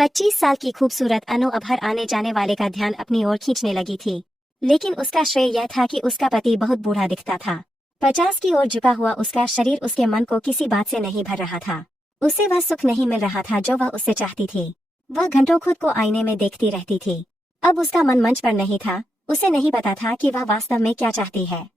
25 साल की खूबसूरत अनु अब हर आने जाने वाले का ध्यान अपनी ओर खींचने लगी थी। लेकिन उसका श्रेय यह था कि उसका पति बहुत बूढ़ा दिखता था। 50 की ओर झुका हुआ उसका शरीर उसके मन को किसी बात से नहीं भर रहा था। उसे वह सुख नहीं मिल रहा था जो वह उससे चाहती थी। वह घंटों खुद को आईने में देखती रहती थी। अब उसका मन मंच पर नहीं था। उसे नहीं पता था कि वह वास्तव में क्या चाहती है।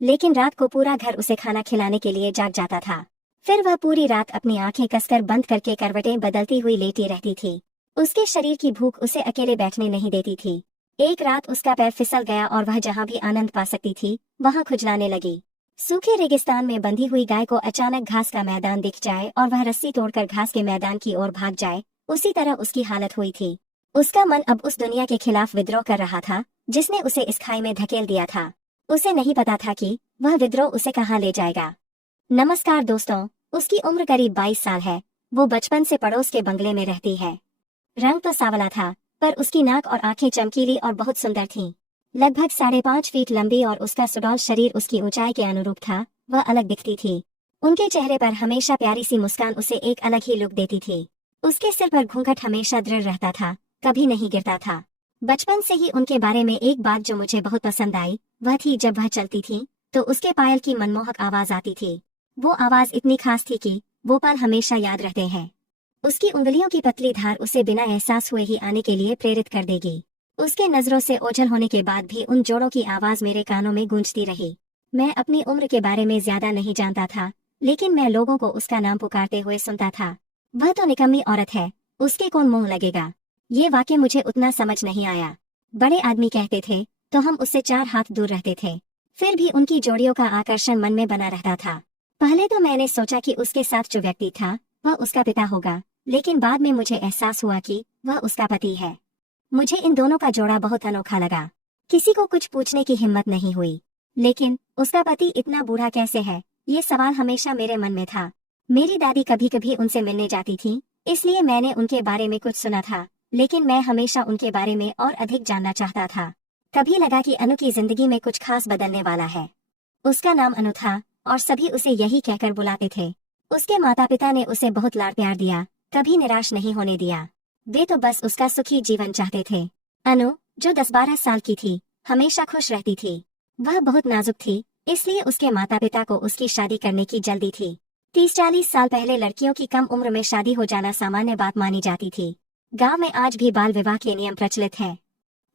लेकिन रात को पूरा घर उसे खाना खिलाने के लिए जाग जाता था। फिर वह पूरी रात अपनी आंखें कसकर बंद करके करवटें बदलती हुई लेटी रहती थी। उसके शरीर की भूख उसे अकेले बैठने नहीं देती थी। एक रात उसका पैर फिसल गया और वह जहां भी आनंद पा सकती थी वहां खुजलाने लगी। सूखे रेगिस्तान में बंधी हुई गाय को अचानक घास का मैदान दिख जाए और वह रस्सी तोड़कर घास के मैदान की ओर भाग जाए, उसी तरह उसकी हालत हुई थी। उसका मन अब उस दुनिया के खिलाफ विद्रोह कर रहा था जिसने उसे इस खाई में धकेल दिया था। उसे नहीं पता था कि वह विद्रोह उसे कहाँ ले जाएगा। नमस्कार दोस्तों, उसकी उम्र करीब 22 साल है। वो बचपन से पड़ोस के बंगले में रहती है। रंग तो सांवला था, पर उसकी नाक और आंखें चमकीली और बहुत सुंदर थीं। लगभग 5.5 फीट लंबी और उसका सुडौल शरीर उसकी ऊंचाई के अनुरूप था। वह अलग दिखती थी। उनके चेहरे पर हमेशा प्यारी सी मुस्कान उसे एक अलग ही लुक देती थी। उसके सिर पर घूंघट हमेशा दृढ़ रहता था, कभी नहीं गिरता था। बचपन से ही उनके बारे में एक बात जो मुझे बहुत पसंद आई वह थी जब वह चलती थी तो उसके पायल की मनमोहक आवाज आती थी। वो आवाज इतनी खास थी कि वो पल हमेशा याद रहते हैं। उसकी उंगलियों की पतली धार उसे बिना एहसास हुए ही आने के लिए प्रेरित कर देगी। उसके नजरों से ओझल होने के बाद भी उन जोड़ों की आवाज मेरे कानों में गूंजती रही। मैं अपनी उम्र के बारे में ज्यादा नहीं जानता था, लेकिन मैं लोगों को उसका नाम पुकारते हुए सुनता था। वह तो निकम्मी औरत है, उसके कौन मुंह लगेगा। ये वाक्य मुझे उतना समझ नहीं आया। बड़े आदमी कहते थे तो हम उससे 4 हाथ दूर रहते थे। फिर भी उनकी जोड़ियों का आकर्षण मन में बना रहता था। पहले तो मैंने सोचा कि उसके साथ जो व्यक्ति था वह उसका पिता होगा, लेकिन बाद में मुझे एहसास हुआ कि वह उसका पति है। मुझे इन दोनों का जोड़ा बहुत अनोखा लगा। किसी को कुछ पूछने की हिम्मत नहीं हुई। लेकिन उसका पति इतना बूढ़ा कैसे है, ये सवाल हमेशा मेरे मन में था। मेरी दादी कभी कभी उनसे मिलने जाती थी, इसलिए मैंने उनके बारे में कुछ सुना था, लेकिन मैं हमेशा उनके बारे में और अधिक जानना चाहता था। कभी लगा कि अनु की जिंदगी में कुछ खास बदलने वाला है। उसका नाम अनु था और सभी उसे यही कहकर बुलाते थे। उसके माता पिता ने उसे बहुत लाड प्यार दिया, कभी निराश नहीं होने दिया। वे तो बस उसका सुखी जीवन चाहते थे। अनु, जो 10-12 साल की थी, हमेशा खुश रहती थी। वह बहुत नाजुक थी, इसलिए उसके माता पिता को उसकी शादी करने की जल्दी थी। 30-40 साल पहले लड़कियों की कम उम्र में शादी हो जाना सामान्य बात मानी जाती थी। गांव में आज भी बाल विवाह के नियम प्रचलित है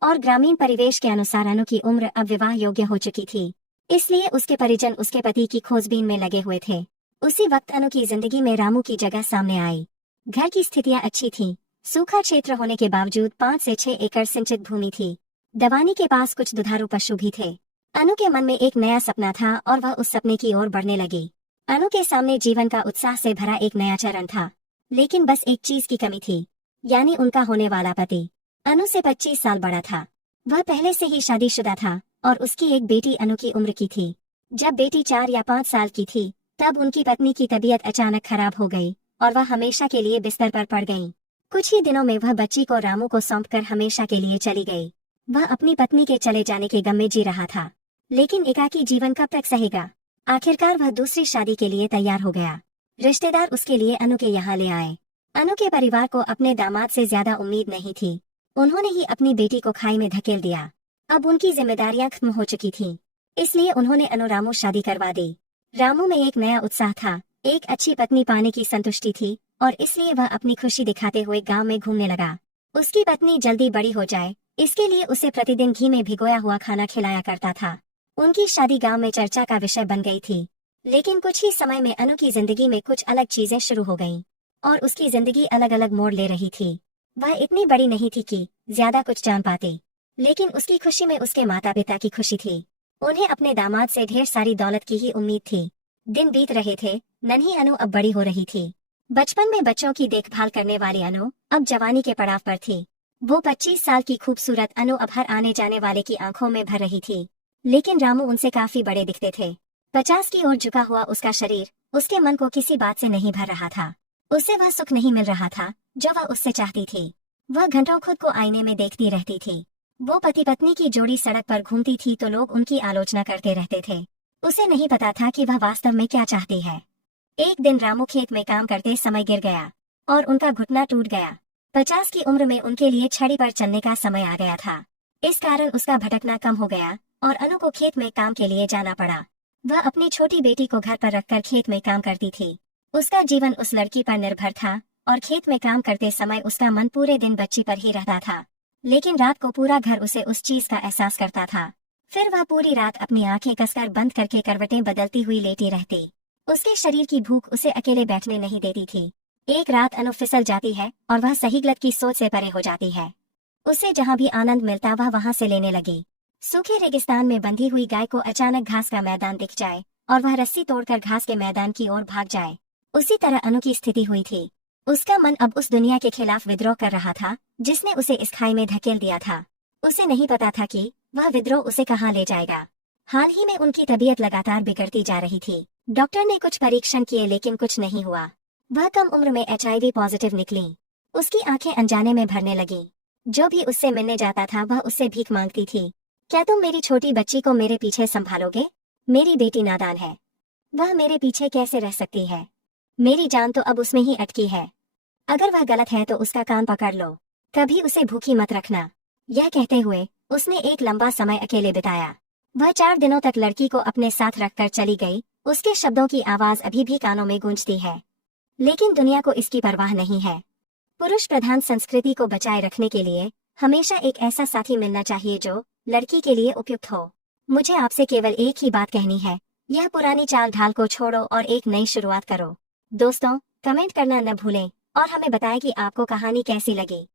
और ग्रामीण परिवेश के अनुसार अनु की उम्र अब विवाह योग्य हो चुकी थी। इसलिए उसके परिजन उसके पति की खोजबीन में लगे हुए थे। उसी वक्त अनु की जिंदगी में रामू की जगह सामने आई। घर की स्थितियां अच्छी थीं। सूखा क्षेत्र होने के बावजूद 5 से 6 एकड़ सिंचित भूमि थी। दवानी के पास कुछ दुधारू पशु भी थे। अनु के मन में एक नया सपना था और वह उस सपने की ओर बढ़ने लगी। अनु के सामने जीवन का उत्साह से भरा एक नया चरण था। लेकिन बस एक चीज की कमी थी, यानी उनका होने वाला पति। अनु से 25 साल बड़ा था। वह पहले से ही शादीशुदा था और उसकी एक बेटी अनु की उम्र की थी। जब बेटी 4 या 5 साल की थी तब उनकी पत्नी की तबीयत अचानक खराब हो गई और वह हमेशा के लिए बिस्तर पर पड़ गईं। कुछ ही दिनों में वह बच्ची को रामू को सौंपकर हमेशा के लिए चली गई। वह अपनी पत्नी के चले जाने के गम में जी रहा था, लेकिन एकाकी जीवन कब तक सहेगा। आखिरकार वह दूसरी शादी के लिए तैयार हो गया। रिश्तेदार उसके लिए अनु के यहाँ ले आए। अनु के परिवार को अपने दामाद से ज्यादा उम्मीद नहीं थी। उन्होंने ही अपनी बेटी को खाई में धकेल दिया। अब उनकी जिम्मेदारियां खत्म हो चुकी थीं, इसलिए उन्होंने अनु रामू शादी करवा दी। रामू में एक नया उत्साह था, एक अच्छी पत्नी पाने की संतुष्टि थी और इसलिए वह अपनी खुशी दिखाते हुए गांव में घूमने लगा। उसकी पत्नी जल्दी बड़ी हो जाए, इसके लिए उसे प्रतिदिन घी में भिगोया हुआ खाना खिलाया करता था। उनकी शादी गांव में चर्चा का विषय बन गई थी। लेकिन कुछ ही समय में अनु की जिंदगी में कुछ अलग चीजें शुरू हो गईं और उसकी जिंदगी अलग अलग मोड़ ले रही थी। वह इतनी बड़ी नहीं थी कि ज्यादा कुछ जान पाती, लेकिन उसकी खुशी में उसके माता पिता की खुशी थी। उन्हें अपने दामाद से ढेर सारी दौलत की ही उम्मीद थी। दिन बीत रहे थे, नन्ही अनु अब बड़ी हो रही थी। बचपन में बच्चों की देखभाल करने वाली अनु अब जवानी के पड़ाव पर थी। वो 25 साल की खूबसूरत अनु अब हर आने जाने वाले की आंखों में भर रही थी। लेकिन रामू उनसे काफी बड़े दिखते थे। 50 की ओर झुका हुआ उसका शरीर उसके मन को किसी बात से नहीं भर रहा था। उससे वह सुख नहीं मिल रहा था जो वह उससे चाहती थी। वह घंटों खुद को आईने में देखती रहती थी। वो पति पत्नी की जोड़ी सड़क पर घूमती थी तो लोग उनकी आलोचना करते रहते थे। उसे नहीं पता था कि वह वास्तव में क्या चाहती है। एक दिन रामू खेत में काम करते समय गिर गया और उनका घुटना टूट गया। 50 की उम्र में उनके लिए छड़ी पर चलने का समय आ गया था। इस कारण उसका भटकना कम हो गया और अनु को खेत में काम के लिए जाना पड़ा। वह अपनी छोटी बेटी को घर पर रखकर खेत में काम करती थी। उसका जीवन उस लड़की पर निर्भर था और खेत में काम करते समय उसका मन पूरे दिन बच्ची पर ही रहता था। लेकिन रात को पूरा घर उसे उस चीज का एहसास करता था। फिर वह पूरी रात अपनी आंखें कसकर बंद करके करवटें बदलती हुई लेटी रहती। उसके शरीर की भूख उसे अकेले बैठने नहीं देती थी। एक रात अनु फिसल जाती है और वह सही गलत की सोच से परे हो जाती है। उसे जहाँ भी आनंद मिलता वह वहां से लेने लगी। सूखे रेगिस्तान में बंधी हुई गाय को अचानक घास का मैदान दिख जाए और वह रस्सी तोड़कर घास के मैदान की ओर भाग जाए। उसी तरह अनु की स्थिति हुई थी। उसका मन अब उस दुनिया के खिलाफ विद्रोह कर रहा था जिसने उसे इस खाई में धकेल दिया था। उसे नहीं पता था कि वह विद्रोह उसे कहाँ ले जाएगा। हाल ही में उनकी तबीयत लगातार बिगड़ती जा रही थी। डॉक्टर ने कुछ परीक्षण किए लेकिन कुछ नहीं हुआ। वह कम उम्र में HIV पॉजिटिव निकली। उसकी आंखें अनजाने में भरने लगीं। जो भी उससे मिलने जाता था वह उससे भीख मांगती थी। क्या तुम मेरी छोटी बच्ची को मेरे पीछे संभालोगे? मेरी बेटी नादान है, वह मेरे पीछे कैसे रह सकती है? मेरी जान तो अब उसमें ही अटकी है। अगर वह गलत है तो उसका कान पकड़ लो, कभी उसे भूखी मत रखना। यह कहते हुए उसने एक लंबा समय अकेले बिताया। वह 4 दिनों तक लड़की को अपने साथ रखकर चली गई। उसके शब्दों की आवाज अभी भी कानों में गूंजती है, लेकिन दुनिया को इसकी परवाह नहीं है। पुरुष प्रधान संस्कृति को बचाए रखने के लिए हमेशा एक ऐसा साथी मिलना चाहिए जो लड़की के लिए उपयुक्त हो। मुझे आपसे केवल एक ही बात कहनी है, यह पुरानी चाल ढाल को छोड़ो और एक नई शुरुआत करो। दोस्तों, कमेंट करना न भूलें और हमें बताएं कि आपको कहानी कैसी लगी।